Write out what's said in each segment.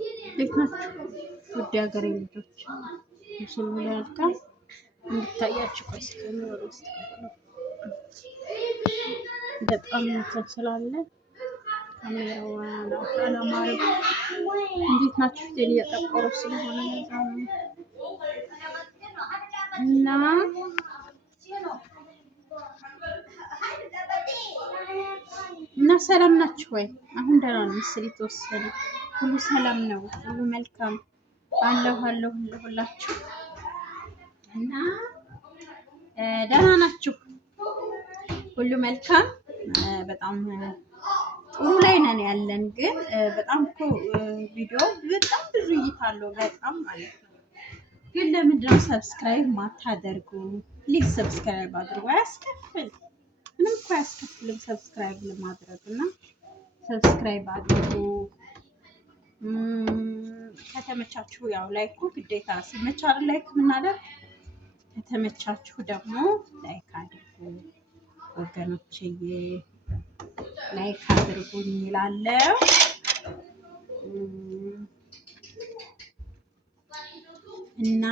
እንዴት ናችሁ? ውድ ሀገሬ ልጆች ምስሉ መልካም እንድታያችሁ ቆይ እስከሚወሩ ውስጥ በጣም እንትን ስላለ ካሜራው አላማረም። እንዴት ናችሁ? ፊቴን እያጠቆሩ ስለሆነ ለዛ ነው እና ሰላም ናችሁ ወይ? አሁን ደህና ነው መሰለኝ የተወሰነ ሁሉ ሰላም ነው፣ ሁሉ መልካም አለሁ ሁላችሁ እና ደህና ናችሁ? ሁሉ መልካም በጣም ጥሩ ላይ ነን ያለን። ግን በጣም እኮ ቪዲዮ በጣም ብዙ እይታ አለው፣ በጣም ማለት ነው። ግን ለምንድን ነው ሰብስክራይብ ማታደርጉ? ፕሊዝ ሰብስክራይብ አድርጉ። አያስከፍል፣ ምንም እኮ አያስከፍልም ሰብስክራይብ ለማድረግ እና ሰብስክራይብ አድርጉ። ከተመቻችሁ ያው ላይኩ ግዴታ ሲመቻ ላይክ ምናደርግ፣ ከተመቻችሁ ደግሞ ላይክ አድርጉ ወገኖችዬ፣ ላይክ አድርጉኝ እላለሁ። እና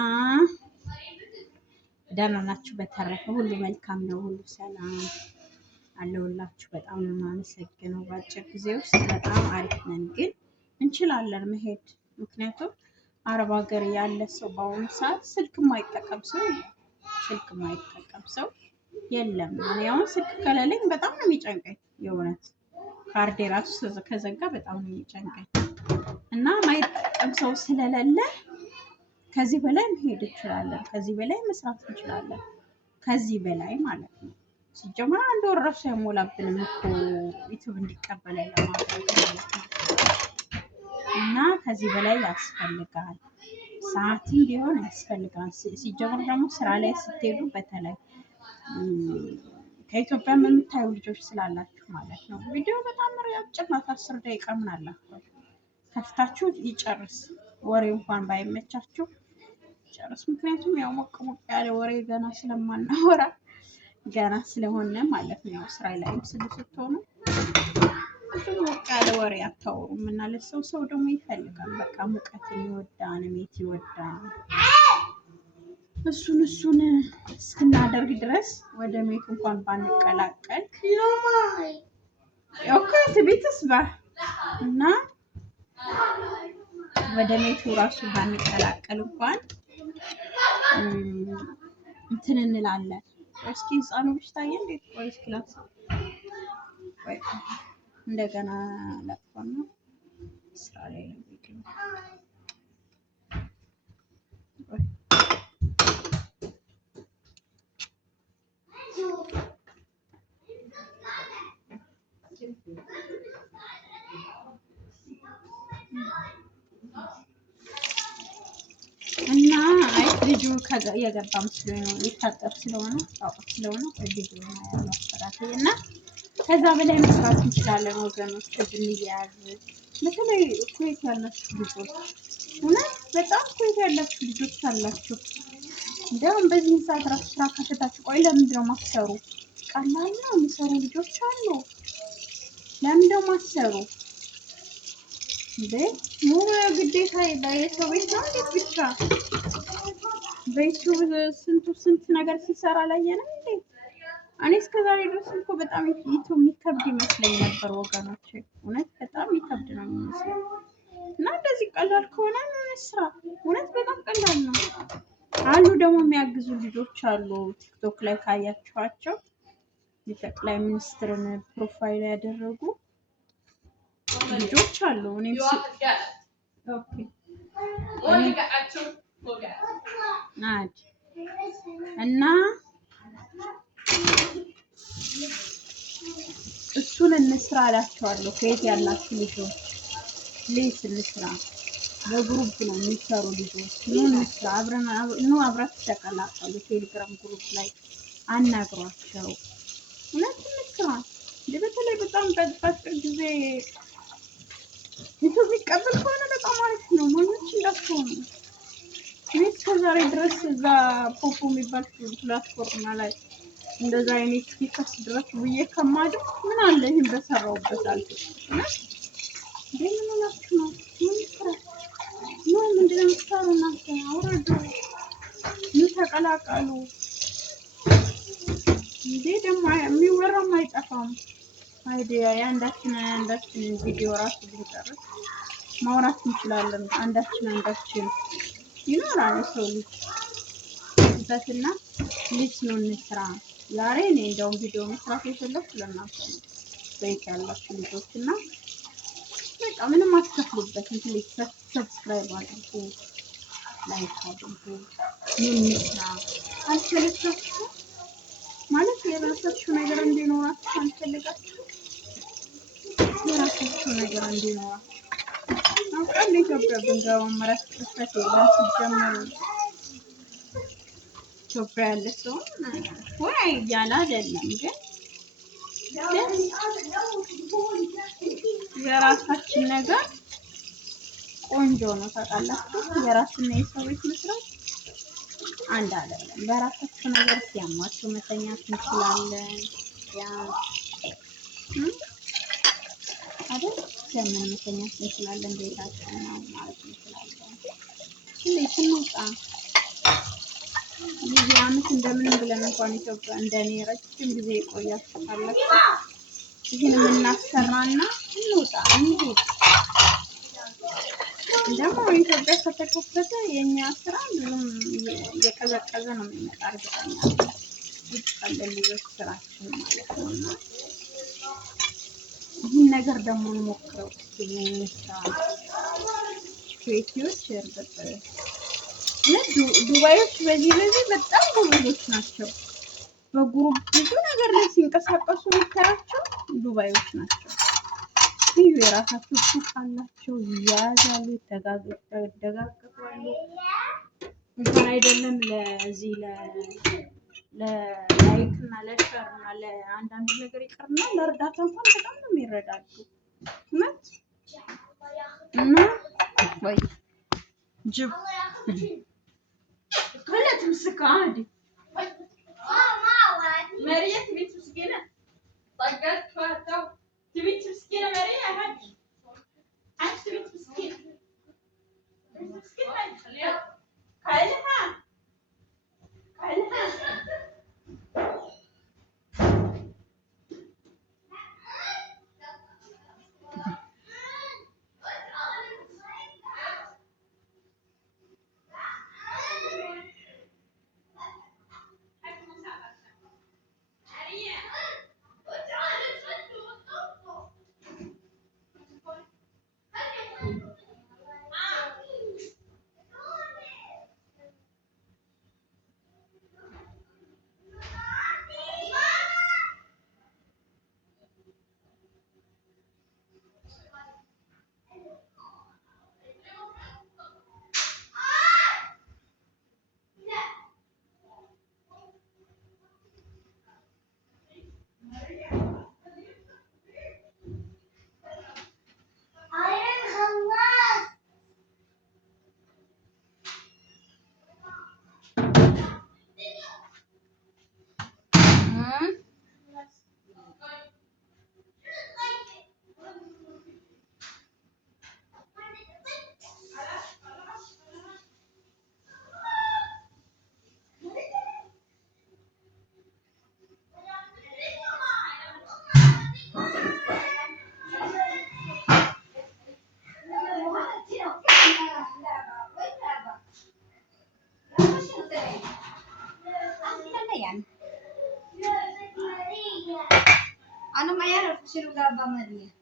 ደህና ናችሁ? በተረፈ ሁሉ መልካም ነው፣ ሁሉ ሰላም አለሁላችሁ። በጣም ነው የማመሰግነው። በአጭር ጊዜ ውስጥ በጣም አሪፍ ነን፣ ግን እንችላለን መሄድ። ምክንያቱም አረብ ሀገር ያለ ሰው በአሁኑ ሰዓት ስልክ የማይጠቀም ሰው የለም። ስልክ የማይጠቀም ሰው የለም። እኔ አሁን ስልክ ከሌለኝ በጣም ነው የሚጨንቀኝ። የእውነት ካርዴ ራሱ ከዘጋ በጣም ነው የሚጨንቀኝ እና ማይጠቀም ሰው ስለሌለ ከዚህ በላይ መሄድ እንችላለን። ከዚህ በላይ መስራት እንችላለን። ከዚህ በላይ ማለት ነው። ሲጀመር አንድ ወር እራሱ አይሞላብንም እኮ ዩቲዩብ እንዲቀበለን ለማድረግ ማለት ነው። እና ከዚህ በላይ ያስፈልጋል፣ ሰዓትም ቢሆን ያስፈልጋል። ሲጀመር ደግሞ ስራ ላይ ስትሄዱ በተለይ ከኢትዮጵያ የምታዩ ልጆች ስላላችሁ ማለት ነው። ቪዲዮ በጣም አጭር ናት፣ 10 ደቂቃ ምን አላችሁ ከፍታችሁ ይጨርስ። ወሬ እንኳን ባይመቻችሁ ጨርስ። ምክንያቱም ያው ሞቅ ሞቅ ያለ ወሬ ገና ስለማናወራ ገና ስለሆነ ማለት ነው። ያው ስራ ላይም ስትሆኑ ሞቅ ያለ ወሬ አታወሩም እና ለሰው ደግሞ ይፈልጋል። በቃ ሙቀትን ይወዳል፣ ሜት ይወዳል። እሱን እስክናደርግ ድረስ ወደ ሜት እንኳን ባንቀላቀል ኦኬ ቤትስ እና ወደ ሜቱ ራሱ ባንቀላቀል እንኳን እንትን እንላለን። እስኪ ህፃኑ ልጅ ታየ እንዴት? ቆይ እስኪ ላስ እንደገና ላጥፋና ስራ ላይ ነው የሚገኘው። እና ልጁ የገባም ስለሆነ የታጠብ ስለሆነ ቪዲዮ ያለው እና ከዛ በላይ መስራት እንችላለን ወገኖች። ብንያያዝ በተለይ ኩዌት ያላችሁ ልጆች እውነት በጣም ኩዌት ያላችሁ ልጆች አላችሁ። እንደውም በዚህ ሰዓት ራሱ ስራ ከፈታችሁ ቆይ ለምንድን ነው ማሰሩ? ቀላል ነው የሚሰሩ ልጆች አሉ። ለምንድን ነው ማሰሩ እንዴ? ሙሉ ግዴታ በየሰው ቤት ነው እንዴት? ብቻ በዩቲዩብ ስንት ነገር ሲሰራ ላየንም እንዴ? እኔ እስከዛሬ ድረስ እኮ በጣም ዩቲዩብ የሚከብድ ይመስለኝ ነበር ወገኖች። እውነት በጣም የሚከብድ ነው የሚመስለው። እና እንደዚህ ቀላል ከሆነ ስራ እውነት በጣም ቀላል ነው። አሉ ደግሞ የሚያግዙ ልጆች አሉ። ቲክቶክ ላይ ካያችኋቸው የጠቅላይ ሚኒስትርን ፕሮፋይል ያደረጉ ልጆች አሉ። እና እሱን እንስራ እላቸዋለሁ። ከየት ያላችሁ ልጆች ፕሊስ እንስራ። በግሩፕ ነው የሚሰሩ ልጆች። እንስራ አብራችሁ ተቀላቀሉ። ቴሌግራም ግሩፕ ላይ አናግሯቸው። እውነት እንስራ። በተለይ በጣም በአጭር ጊዜ ዩቲዩብ የሚቀበል ከሆነ በጣም አሪፍ ነው። ማንች እንዳትሆኑ። እኔ እስከዛሬ ድረስ እዛ ፖፖ የሚባል ፕላትፎርም ላይ እንደዛ አይነት ፊከስ ድረስ ብዬ ከማድረግ ምን አለ ይሄን በሰራውበት አልኩ። ምን ሆናችሁ ነው? ምን ስራ ተቀላቀሉ። እንዴ ደግሞ የሚወራም አይጠፋም። አይዲያ የአንዳችንን ቪዲዮ ራሱ ብንጨርስ ማውራት እንችላለን። አንዳችን ይኖራል የሰው ልጅ ስህተትና ልጅ ነው እንስራ። ዛሬ እኔ እንደውም ቪዲዮ መስራት የፈለኩት ለእናንተ ነው። በይት ያላችሁ ልጆች እና በቃ ምንም አትከፍሉበትም። ፕሊዝ ሰብስክራይብ አድርጉ፣ ላይክ አድርጉ። ምን ስራ አልፈልጋችሁ ማለት የራሳችሁ ነገር እንዲኖራችሁ አልፈልጋችሁ። የራሳችሁ ነገር እንዲኖራችሁ አውቃለሁ። ኢትዮጵያ ብንገባ መራት ጥፋት የለም ሲጀመር ኢትዮጵያ ያለ ሰው ወይ እያለ አይደለም፣ ግን የራሳችን ነገር ቆንጆ ነው። ታውቃላችሁ፣ የራስና የሰው ቤት መስራት አንድ አይደለም። በራሳችሁ ነገር ሲያማችሁ መተኛት እንችላለን። ያ አይደል? ለምን መተኛት እንችላለን? ቤታችን ነው ማለት እንችላለን። እንዴት እንውጣ? ይህ ዓመት እንደምንም ብለን እንኳን ኢትዮጵያ እንደኔ ረጅም ጊዜ የቆያችሁ ካላችሁ ይህን የምናሰራና እንውጣ እንሂድ። ደግሞ ኢትዮጵያ ከተከፈተ የኛ ስራ ብዙም እየቀዘቀዘ ነው የሚመጣ እርግጠኛ ነኝ። ይጣላል ልጆች ስራችን ማለት ነው። እና ይህን ነገር ደግሞ እንሞክረው ስራ ኩዌቲዎች እርግጥ ዱባዮች በዚህ በጣም ጎበዞች ናቸው። በግሩፕ ብዙ ነገር ላይ ሲንቀሳቀሱ የሚታያቸው ዱባዮች ናቸው። ይህ የራሳቸው ሱቅ አላቸው፣ ይያዛሉ፣ ይደጋገፋሉ። እንኳን አይደለም ለዚህ ለላይክ እና ለሸር እና ለአንዳንድ ነገር ይቀርና ለእርዳታ እንኳን በጣም ነው የሚረዳዱ። እውነት እና ወይ ጅብ خلت مسك عادي ماريا تبي تمسكينه طقت فاتو تبي تمسكينه ماريا هاتي عايز تبي تمسكينه خليها خليها أنا ما يعرف شنو قابا مريم.